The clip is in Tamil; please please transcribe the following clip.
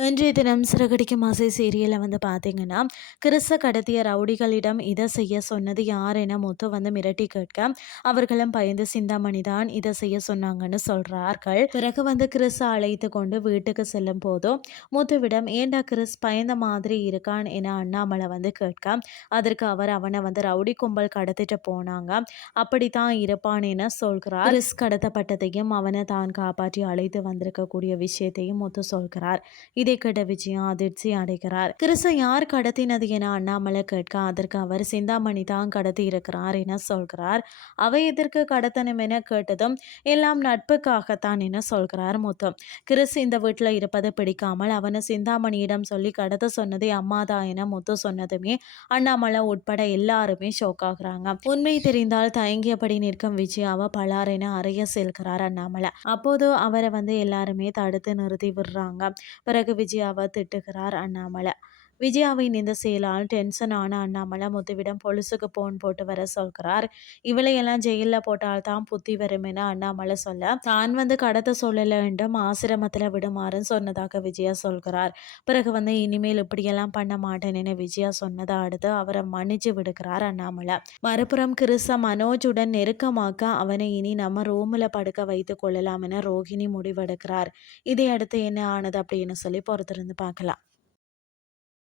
இன்றைய தினம் சிறகடிக்கும் ஆசை சீரியலில் வந்து பார்த்தீங்கன்னா கிறிஸ்த கடத்திய ரவுடிகளிடம் இதை செய்ய சொன்னது யார் என முத்து வந்து மிரட்டி கேட்க அவர்களும் பயந்து சிந்தாமணி தான் இதை செய்ய சொன்னாங்கன்னு சொல்கிறார்கள் பிறகு வந்து கிறிஸ் அழைத்து கொண்டு வீட்டுக்கு செல்லும் போதும் முத்துவிடம் ஏண்டா கிறிஸ் பயந்த மாதிரி இருக்கான்? என அண்ணாமலை வந்து கேட்க அதற்கு அவர் அவனை வந்து ரவுடி கும்பல் கடத்திட்டு போனாங்க. அப்படித்தான் இருப்பான் என சொல்கிறார். கிறிஸ் கடத்தப்பட்டதையும் அவனை தான் காப்பாற்றி அழைத்து வந்திருக்கக்கூடிய விஷயத்தையும் முத்து சொல்கிறார். இது கட விஜயா அதிர்ச்சி அடைகிறார். கிறிஸை யார் கடத்தினது என அண்ணாமலை கேட்க அதற்கு அவர் சிந்தாமணி தான் கடத்தி இருக்கிறார் என சொல்கிறார். அவை எதற்கு கடத்தணும் என கேட்டதும் எல்லாம் நட்புக்காகத்தான் என சொல்கிறார் முத்து. கிறிஸ் இந்த வீட்டில் இருப்பது பிடிக்காமல் அவனை சிந்தாமணியிடம் சொல்லி கடத்த சொன்னதே அம்மாதா என முத்து சொன்னதுமே அண்ணாமலை உட்பட எல்லாருமே ஷோக் ஆகுறாங்க. உண்மை தெரிந்தால் தயங்கியபடி நிற்கும் விஜயாவை பலார் என அறைய செல்கிறார் அண்ணாமலை. அப்போது அவரை வந்து எல்லாருமே தடுத்து நிறுத்தி விடுறாங்க. பிறகு விஜயாவை திட்டுகிறார் அண்ணாமலை. விஜயாவின் இந்த செயலால் டென்ஷன் ஆன அண்ணாமலை முத்துவிடம் போலீஸுக்கு போன் போட்டு வர சொல்கிறார். இவளையெல்லாம் ஜெயிலில் போட்டால் தான் புத்தி வரும் என அண்ணாமலை சொல்ல தான் வந்து கடத்த சொல்லல என்றும் ஆசிரமத்தில் விடுமாறுன்னு சொன்னதாக விஜயா சொல்கிறார். பிறகு வந்து இனிமேல் இப்படியெல்லாம் பண்ண மாட்டேன் என விஜயா சொன்னதை அடுத்து அவரை மன்னிச்சு விடுக்கிறார் அண்ணாமலை. மறுபுறம் கிறிஸ மனோஜுடன் நெருக்கமாக்க அவனை இனி நம்ம ரூமில் படுக்க வைத்துக் கொள்ளலாம் என ரோஹிணி முடிவெடுக்கிறார். இதையடுத்து என்ன ஆனது அப்படின்னு சொல்லி பொறுத்திருந்து பார்க்கலாம்.